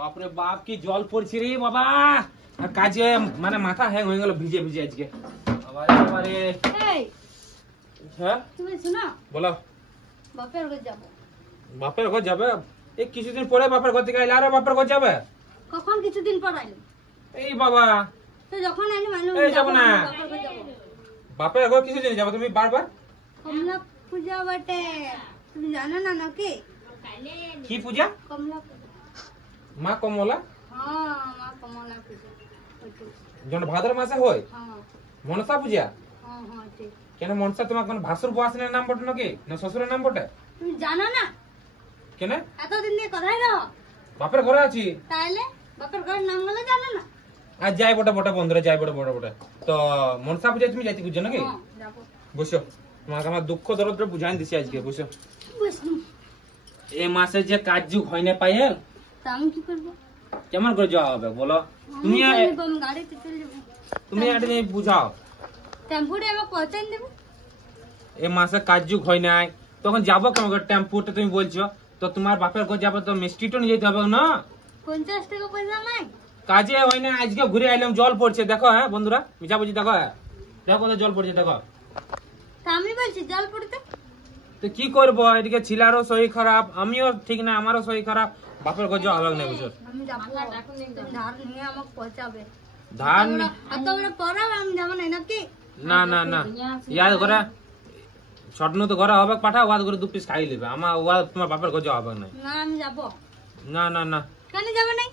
বাপরে বাপ কি জল পড়ছে রে বাবা, আর কাজে মানে মাথা হ্যাং হয়ে গেল ভিজে ভিজে আজকে। বাবারে বাবারে। এই হ্যাঁ তুমি শোনো, বলো। বাপের ঘর যাব। বাপের ঘর যাবে? এই কিছুদিন পরে বাপের ঘর থেকে আইলে আর বাপের ঘর যাবে? কখন কিছুদিন পর আইলো? এই বাবা তো যখন আইলো মাইলো এই যাব না। বাপের ঘর যাব। বাপের ঘর কিছুদিন যাবে তুমি বারবার? কমলা পূজা বটে, তুমি জানো না নাকি? কি পূজা? কমলা পূজা। মা কমলা? হ্যাঁ মা কমলা পূজা ওইটু। জন ভাদ্র মাসে হয় হ্যাঁ মনসা পূজা? হ্যাঁ হ্যাঁ ঠিক। কেন মনসা তোমার কোন ভাসুর বসনের নাম বটে নাকি না শ্বশুরের নাম বটে? তুমি জানো না? কেন এতদিন দিয়ে কোথায় রহো? বাপের ঘরে আছি। তাইলে বাপের ঘরের নাম গুলো জানো না? আর যাই বটে বটে বন্ধুরা, যাই বটে বটে বটে। তো মনসা পূজায় তুমি যাইতে খুঁজছো নাকি? হ্যাঁ যাবো। বসো, তোমাকে আমার দুঃখ দরদ বুঝাই দিছি আজকে। বসো। বুঝলাম। এই মাসে যে কাজ যুগ হয় না পায়ে, তা আমি কি করবো? কেমন করে যাওয়া হবে বলো? তুমি আমি গাড়িতে চলে যাবো। তুমি একটা জিনিস বুঝাও, টেম্পুরে আমাকে পৌঁছাই দেবো। এই মাসে কাজ যুগ হয় নাই তখন যাবো কেমন করে? টেম্পুতে তুমি বলছো তো তোমার বাপের ঘর যাবো তো মিষ্টিটা নিয়ে যেতে হবে না? 50 টাকা পয়সা নাই। কাজে হয় না, আজকে ঘুরে আইলাম জল পড়ছে দেখো। হ্যাঁ বন্ধুরা মিছা বুঝি দেখো, দেখো কত জল পড়ছে দেখো। তা আমি বলছি জল পড়তে। তো কি করবো, এদিকে ছিলারও শরীর খারাপ, আমিও ঠিক না, আমারও শরীর খারাপ। বাপের ঘর যাওয়া হবে না বুঝছো? আমি যাবো, তুমি ধার নিয়ে আমাকে পৌঁছাবে। ধান এত বড় পড়াব আমি যাবো না নাকি? না না না, ইয়াদ করে ছটনু তো ঘরে হবে পাঠা, ওয়াদ করে 2 পিস খাই নেবে। আমার ওয়াদ তোমার বাপের ঘর যাওয়া হবে না। না আমি যাবো। না না না, কেন যাবো না?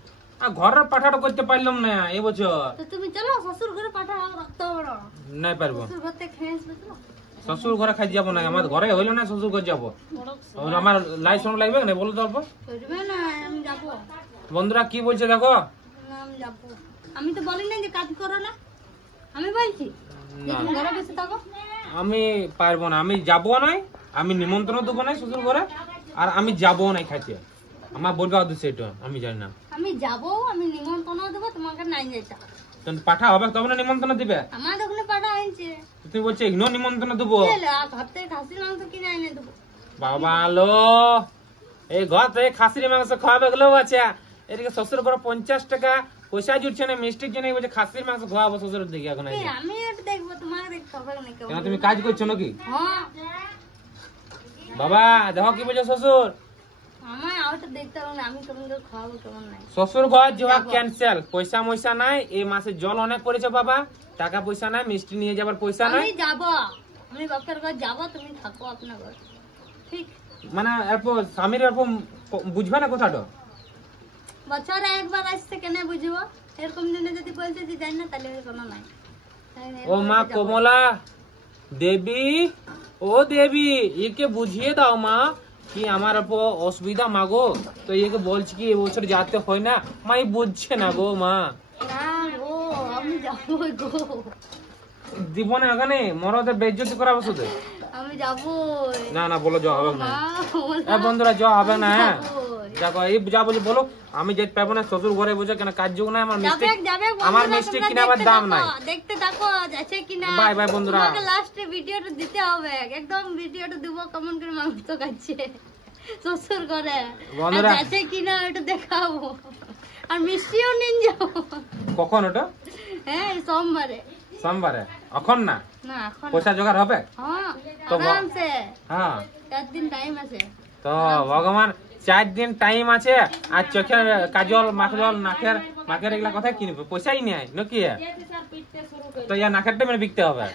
আর ঘরের পাঠাটা করতে পারলাম না এই বছর। তো তুমি চলো শ্বশুর ঘরে পাঠাও রক্ত বড়। নাই পারবো, শ্বশুর ঘর থেকে খেয়ে আসবে চলো। শ্বশুর ঘরে খাই যাবো না, আমার ঘরে হইলো না শ্বশুর ঘর যাবো। আমার লাইসেন্স লাগবে না বলো তো অল্প। করবে না, আমি যাবো। বন্ধুরা কি বলছে দেখো। না আমি যাবো। আমি তো বলি না যে কাজ করো না, আমি বলছি যে তুমি ঘরে বসে থাকো। আমি পারবো না, আমি যাবো নাই, আমি নিমন্ত্রণ দেবো না শ্বশুর ঘরে, আর আমি যাবো নাই খাইতে। আমার বলবে উদ্দেশ্য এটা আমি জানি না। আমি যাবো, আমি নিমন্ত্রণ দেবো, তোমাকে নাই যেতে হবে। পাঠা হবে তবে না নিমন্ত্রণ দিবে? আমার ওখানে পাঠা আনছে। তুমি বলছো এগুলো নিমন্ত্রণ দেবো? ঘর থেকে খাসির মাংস কিনে এনে দেবো। বাবা লো, এই ঘর থেকে খাসির মাংস খাওয়াবে গেলেও আছে, এদিকে শ্বশুর ঘরে 50 টাকা পয়সা জুটছে না মিষ্টির জন্য, বলছে খাসির মাংস খাওয়াবো শ্বশুরের দিকে। এখন আমি এটা দেখবো, তোমাকে দেখতে হবে না কেউ। কেন তুমি কাজ করছো নাকি? হ্যাঁ বাবা দেখো কি বলছো শ্বশুর। আমার আউটটা দেখতে হবে না, আমি তোমাদের খাওয়াবো কেমন নাই। শ্বশুর ঘর যাওয়া ক্যান্সেল, পয়সা ময়সা নাই, এই মাসে জল অনেক পড়েছে বাবা, টাকা পয়সা নাই, মিষ্টি নিয়ে যাবার পয়সা নাই। আমি যাবো, আমি বাপের ঘর যাবো, তুমি থাকো আপনার ঘর। ঠিক মানে এরপর স্বামীর এরপর বুঝবে না কথাটা। বছরে একবার আসছে কেন বুঝবো? এরকম দিনে যদি বলতে যে জানি না তাহলে কোনো নাই। ও মা কমলা দেবী, ও দেবী একে বুঝিয়ে দাও মা কি আমার উপর অসুবিধা মাগো, তো একে বলছি কি এবছর যেতে হয় না, মা এই বুঝছে না গো মা। না গো আমি যাবো গো, দিব না এখানে মরদে বেইজ্জতি করাবো শুধু। আমি যাবো। না না বলো যাওয়া হবে না। মা বন্ধুরা যাওয়া হবে না। হ্যাঁ যাবো। দেখো এই যা বলি বলো, আমি যেতে পারবো না শ্বশুর ঘরে বুঝে কেন কাজ যোগ নাই, আমার মিষ্টি আমার মিষ্টি কিনাবার দাম নাই। দেখতে থাকো যাচ্ছে কিনা। বাই বাই বন্ধুরা। তোমাকে লাস্টে ভিডিওটা দিতে হবে, একদম ভিডিওটা দিব কেমন করে মাংস খাচ্ছে শ্বশুর ঘরে, বন্ধুরা যাচ্ছে কিনা ওটা দেখাবো, আর মিষ্টিও নিন যাও। কখন ওটা? হ্যাঁ সোমবারে। সোমবারে? এখন না, না এখন পয়সা জোগাড় হবে? হ্যাঁ তো আরামসে হ্যাঁ 4 দিন টাইম আছে। তো ভগবান 4 দিন টাইম আছে, আর চোখের কাজল মাখজল নাকের এগুলা কোথায় কিনবে? পয়সাই নেই নাকি? তো ইয়া নাকেরটা মানে বিকতে হবে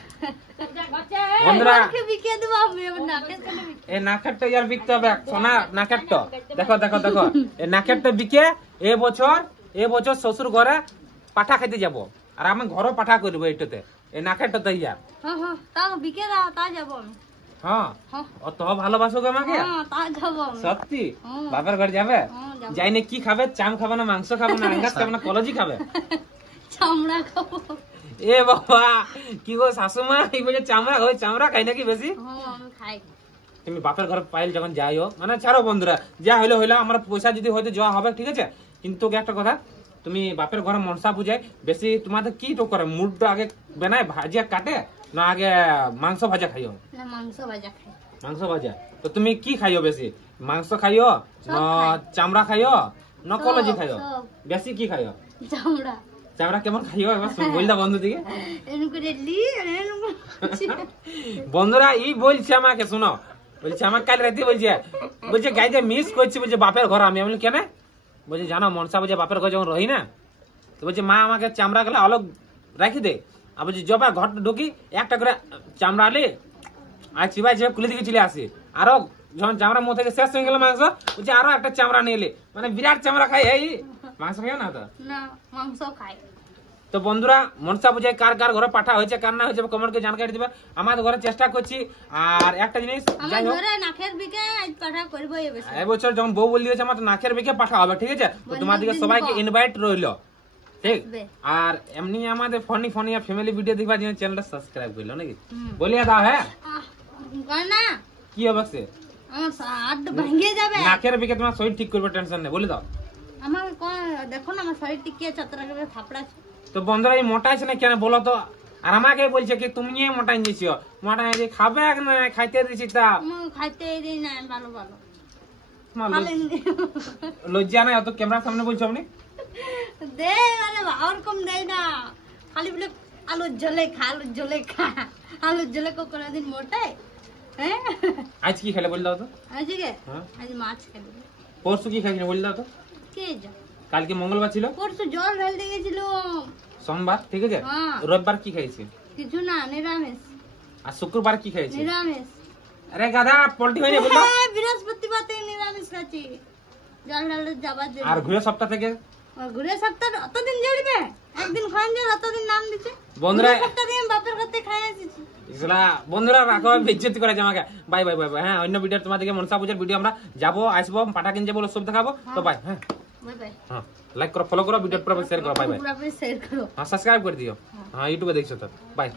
বন্ধুরা। বিকিয়ে দেবো আমি, নাকের কেন বিকিয়ে? এই নাকেরটা ইয়ার বিকতে হবে, সোনা নাকেরটা। দেখো দেখো দেখো এই নাকেরটা বিকে এবছর শ্বশুর ঘরে পাঠা খাইতে যাব, আর আমি ঘরও পাঠা করবো এইটাতে, এই নাকেরটা তো ইয়া। হ্যাঁ হ্যাঁ তাও বিকিয়ে দাও, তা যাবো আমি। হ্যাঁ হ্যাঁ অত ভালোবাসো গো আমাকে? হ্যাঁ তা যাবো আমি। সত্যি? হুম। বাপের ঘর যাবে? হ্যাঁ, যাবো। যাইনি কি খাবে? চাম খাবে না, মাংস খাবে না, আঙ্গাস খাবে না, কলজি খাবে? চামড়া খাবো। এ বাবা কি গো শাশুমা, এই বলে চামড়া হয়? চামড়া খাই নাকি বেশি? হ্যাঁ আমি খাই। তুমি বাপের ঘর পাইল যখন যাইও, মানে ছাড়ো বন্ধুরা, যা হইলো হইলো, আমার পয়সা যদি হয়তো যাওয়া হবে ঠিক আছে, কিন্তু একটা কথা, তুমি বাপের ঘরে মনসা পূজায় বেশি তোমাদের কি তো করে, মুডটা আগে বানায় ভাজিয়া কাটে না আগে মাংস ভাজা খাইও? না মাংস ভাজা খাই। মাংস ভাজা। তো তুমি কি খাইও বেশি? মাংস খাইও না চামড়া খাইও নকলজি খাইও সব। বেশি কি খাইও চামড়া চামড়া কেমন খাইও একবার বলদা বন্ধু দিকে এরকম করে লি আর এরকম করছি। বন্ধুরা এই বলছে আমাকে শোনো বলছে আমাকে কাল রাতে বলছে গাইতে মিস করছি বলছে বাপের ঘর আমি বলি কেন বলছে জানো মনসা বলছে বাপের ঘর যখন রহি না তো বলছে মা আমাকে চামড়া গেলে অলগ রাখি দে আর বলছে জবা ঘর ঢুকি একটা করে চামড়া আলি আর চিবাই চিবাই খুলে দিকে চলে আসি আরো যখন চামড়া মুখ থেকে শেষ হয়ে গেল মাংস বলছে আরো একটা চামড়া নিয়ে এলি মানে বিরাট চামড়া খাই এই মাংস খাইও না তো না মাংস খাই তো বন্ধুরা মনসা পূজায় কার কার ঘরে পাঠা হয়েছে কার না হয়েছে কমেন্ট করে জানকারি দিবে আমাদের ঘরে চেষ্টা করছি আর একটা জিনিস আমার যাই হোক ঘরে নাকের বিকে আজ পাঠা করবো এবছর এবছর যখন বউ বলি দিয়েছে আমার তো নাকের বিকে পাঠা হবে ঠিক আছে তো তোমাদেরকে সবাইকে ইনভাইট রইলো ঠিক আসবে। আর এমনি আমাদের ফনি ফনি আর ফ্যামিলি ভিডিও দেখবার জন্য চ্যানেলটা সাবস্ক্রাইব করলো নাকি হুম। বলিয়া দাও হ্যাঁ কর না কি হবে সে আমার হাত ভেঙে যাবে নাকের বিকে তোমার শরীর ঠিক করবে টেনশন নেই বলে দাও আমার দেখো না আমার শরীর টিকিয়ে চাতরা করে থাপড়া তো বন্ধুরা এই মোটা আছে না কেন বলো তো আর আমাকে বলছে কি তুমি মোটাই নিয়েছো মোটাই যে খাবে না খাইতে দিছি তা আমার খাইতে দিই না ভালো ভালো তোমার খালি লজ্জা নাই অত ক্যামেরার সামনে বলছো আপনি দে মানে ওরকম দেয় না খালি বলে আলুর ঝোলে খা আলুর ঝোলে খা আলুর ঝোলে কোনোদিন মোটাই হ্যাঁ আজ কি খেলে বলে দাও তো আজকে হ্যাঁ আজ মাছ খেলি পরশু কি খাইছিল বলে দাও তো কে যা কালকে মঙ্গলবার ছিল পরশু জল ঢালতে গেছিল সোমবার ঠিক আছে হ্যাঁ। রবিবার কি খাইছি কিছু না নিরামিষ আর শুক্রবার কি খাইছি নিরামিষ আরে গাধা পল্টি হয়নি বলতো হ্যাঁ, বৃহস্পতিবার থেকে নিরামিষ খাচ্ছি জল ঢালতে যাবার জন্য আর ঘুরে সপ্তাহ থেকে ঘুরে সপ্তাহ অতদিন জড়বে একদিন খান জল অতদিন নাম দিচ্ছে বন্ধুরা ঘুরে সপ্তাহ দিন বাপের কাছে খাই আসিছি ইসলা বন্ধুরা রাখো বেজ্জতি করে আমাকে বাই বাই বাই বাই হ্যাঁ অন্য ভিডিও তোমাদেরকে মনসা পূজার ভিডিও আমরা যাবো আসবো পাটা কিনতে বলো সব দেখাবো তো বাই হ্যাঁ বাই বাই হ্যাঁ লাইক করো ফলো করো ভিডিও পুরো শেয়ার করো বাই বাই পুরোপুরি শেয়ার করো হ্যাঁ সাবস্ক্রাইব করে দিও হ্যাঁ ইউটিউবে দেখছো তো বাই